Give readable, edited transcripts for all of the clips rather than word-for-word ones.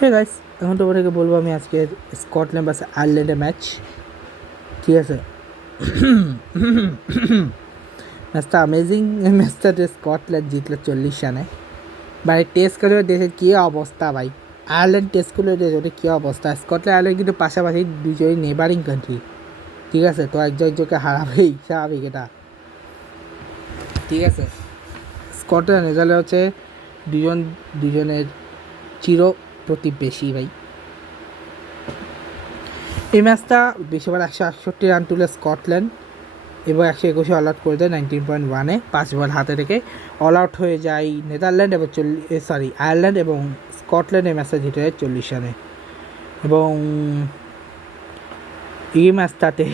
Hey guys, এখন তোমাদেরকে বলবো আমি আজকের স্কটল্যান্ড ভার্সেস আয়ারল্যান্ডের ম্যাচ। ঠিক আছে, ম্যাচটা অ্যামেজিং। এই ম্যাচটাতে স্কটল্যান্ড জিতলো 40 রানে। ভাই টেস্ট করে দেশের কী অবস্থা ভাই। আয়ারল্যান্ড টেস্ট করে দেশের কী অবস্থা। স্কটল্যান্ড আয়ারল্যান্ড কিন্তু পাশাপাশি দুজনই নেবারিং কান্ট্রি। ঠিক আছে, তো একজনকে হারাবেই, স্বাভাবিক এটা। ঠিক আছে, স্কটল্যান্ড রেজাল্ট হচ্ছে দুজনের চির প্রতিবেশী ভাই। এই ম্যাচটা বেশিবার 168 রান তুলে স্কটল্যান্ড এবং 121 অল আউট করে দেয় 19.1-এ 5 বল হাতে রেখে। অল আউট হয়ে যায় নেদারল্যান্ড এবং আয়ারল্যান্ড এবং স্কটল্যান্ড এই ম্যাচটা জিতে যায় 40 রানে। এবং এই ম্যাচটাতে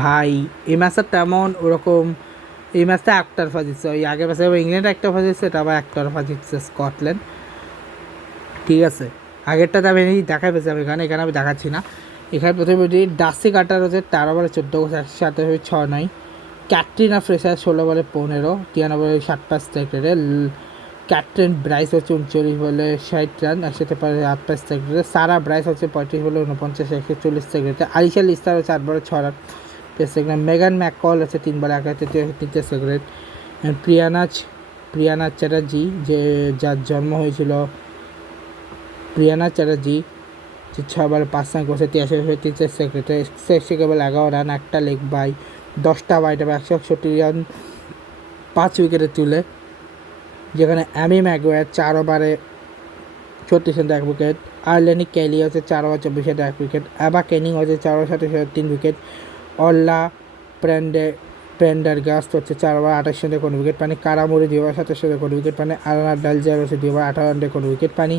ভাই এই ম্যাচটা তেমন ওরকম, এই ম্যাচটা একতরফা জিতছে। ওই আগের ম্যাচে ইংল্যান্ড একতরফা জিতছে, এটা আবার একতরফা জিতছে স্কটল্যান্ড। ঠিক আছে, আগেরটাতে আমি দেখাই পেয়েছি, আমি এখানে আমি দেখাচ্ছি না। এখানে প্রথমে ডাসি কাটার হচ্ছে 13 বলে 14, 107 ক্যাটরিনা ফ্রেসার 16 বলে 15, 93 7 স্ট্রাইক রেটে। ক্যাপ্টেন ব্রাইস হচ্ছে 39 বলে 60 রান, 108 স্ট্রাইক রেটে। সারা ব্রাইস হচ্ছে 35 বলে 49, 140 স্ট্রাইক রেটে। আলিশা লিস্টার হচ্ছে 8 বলে 6 রান, মেগান ম্যাককল হচ্ছে 3 বলে 31 স্ট্রাইক রেট। প্রিয়ানা চ্যাটার্জি, যার জন্ম হয়েছিল প্রিয়ানা চ্যাটার্জি, যে 6 বলে 5 রান করছে, 83 সেক্রেটারি, কেবল 11 রান, একটা লেগ বাই, 10টা ওয়াইড এবং 161 রান 5 উইকেটে তুলে। যেখানে অ্যামি ম্যাগুয়ার 4 ওভারে 36 রানে 1 উইকেট। আয়ারল্যান্ডি কেলি হচ্ছে 4 ওভার 24 রানে 1 উইকেট। অ্যাবা কেনিং হচ্ছে 4 ওভার 27 রানে 3 উইকেট। অল্লা প্রেন্ডারগাস্ট হচ্ছে 4 ওভার 28 রানে 1 উইকেট পানি। কারামুরি 2 ওভার 27 রানে 1 উইকেট পানি। আলানা ডালজার হচ্ছে 2 ওভার 18 রানে 1 উইকেট পানি।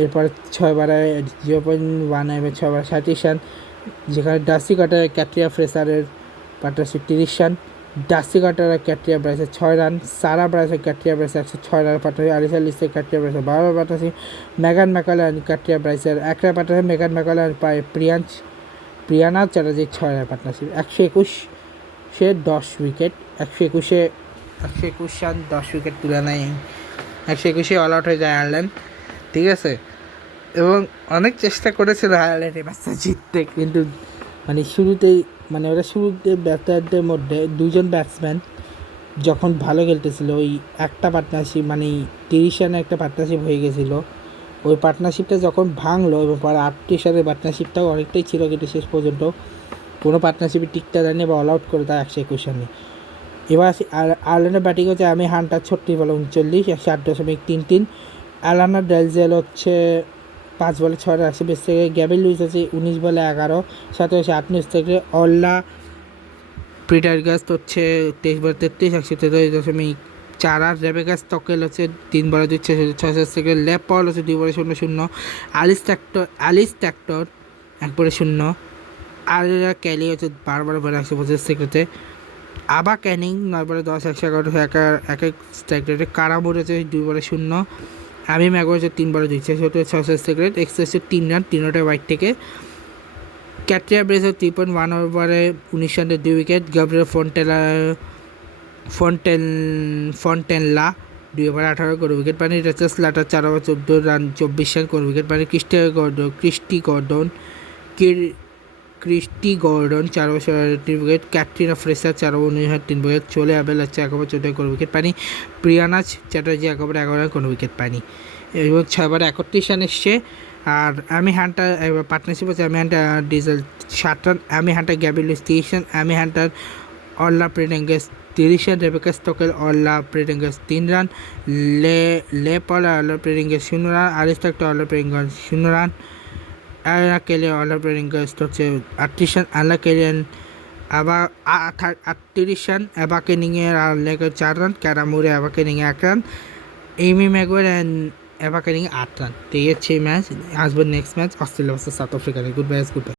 এরপরে 6 ওভারে 0.1 এবং 6 ওভারে 37 রান। যেখানে ডাসি কাটার ক্যাটরিনা ফ্রেসারের partnership 30 run, Darcey Carter Katherine ব্রাইসের 6 রান, সারা ব্রাইসের ক্যাটরিনা ব্রাইসের 106 রান পার্টনারশিপ, আলিশা লিস্টের ক্যাটরিনা ব্রাইসের 12 পার্টনারশিপ, মেগান ম্যাকালান ক্যাটরিনা ব্রাইসের 1 রান পার্টনারশিপ, মেগান ম্যাকালান পায় প্রিয়ানা চ্যাটার্জির 6 রান পার্টনারশিপ। 121-এ 10 উইকেট, 121 রান 10 উইকেট তুলে নেয়। 121-এ অল আউট হয়ে যায় আয়ারল্যান্ড। ঠিক আছে, এবং অনেক চেষ্টা করেছিল আয়ারল্যান্ড এই ম্যাচটা জিততে, কিন্তু শুরুতে ব্যাটারদের মধ্যে 2জন ব্যাটসম্যান যখন ভালো খেলতেছিল, ওই একটা পার্টনারশিপ 30 রানে একটা পার্টনারশিপ হয়ে গেছিলো। ওই পার্টনারশিপটা যখন ভাঙলো এবং পরে 38 রানের পার্টনারশিপটাও অনেকটাই ছিল, কিন্তু শেষ পর্যন্ত কোনো পার্টনারশিপে টিকতে দেয়নি বা অল আউট করে দেয় 121 রানে। এবার আয়ারল্যান্ডের ব্যাটিং হচ্ছে আমি হান্টার 36 বলে 39, 108.33। অ্যালানা ডেলজেল হচ্ছে 5 বলে 6 রান 120 থেকে। গ্যাবেল লুইস হচ্ছে 19 বলে 11, 27 থেকে। অল্লা প্রেন্ডারগাস্ট হচ্ছে 23 বলে 33, 143.4 রান। রেবেকা স্টকেল হচ্ছে 3 বলে 2, 66 থেকে। লেপ পল হচ্ছে 2 বলে 0-0। অ্যালিস ট্যাক্টর 1 বলে 0। আলিয়া ক্যালি হচ্ছে 12 বলে 125 সেকেন্ডে। আবা ক্যানিং 9 বলে 10, 111 এক স্ট্রাইক রেটে। কারামুর হচ্ছে 2 বলে 0। আমি ম্যাগো হচ্ছে 3 বলে 2, 66 সেকেন্ড, এক্সেসে 3 রান 3টা ওয়াইড থেকে। ক্যাটরিনা ব্রাইস 3.1 ওভারে 19 রানে 2 উইকেট। গাব্রিয়েল ফন্টেনলা 2 ওভার 18 করে উইকেট পানি। রেচেস লাটার 4 ওভার 14 রান 24 রান করে উইকেট পানি। Kirstie Gordon 4 over 3 wicket. Katrina Fraser 4 over 19 run 3 wicket. চলে আবেল হচ্ছে 1 ওভার 14 করে উইকেট পানি। প্রিয়ানা চ্যাটার্জি 1 ওভার 11 রান কোনো উইকেট পানি। এবং 6 ওভারে 31 রান এসছে। আর আমি হান্টার পার্টনারশিপ হচ্ছে আমি হান্টার ডিজেল 7 run, Amy Hunter Gaby Lewis 30 run, Amy Hunter Orla Prendergast 30 run, Rebecca Stokell Orla Prendergast 3 run, Leah Paul Orla Prendergast 0 run, Alice Tector Orla Prendergast 0 run. Arlene Kelly Orla Prendergast হচ্ছে 38 run, Arlene কেলিয়ান আবার 38 run, Ava কেনিংয়ের আর লেগের 4 run, Cara Murray Ava কেনিংয়ে 1 run, Aimee Maguire and Ava Canning 8 run. তো এই হচ্ছে ম্যাচ। আসবে next match Australia versus south Africa. Good bye.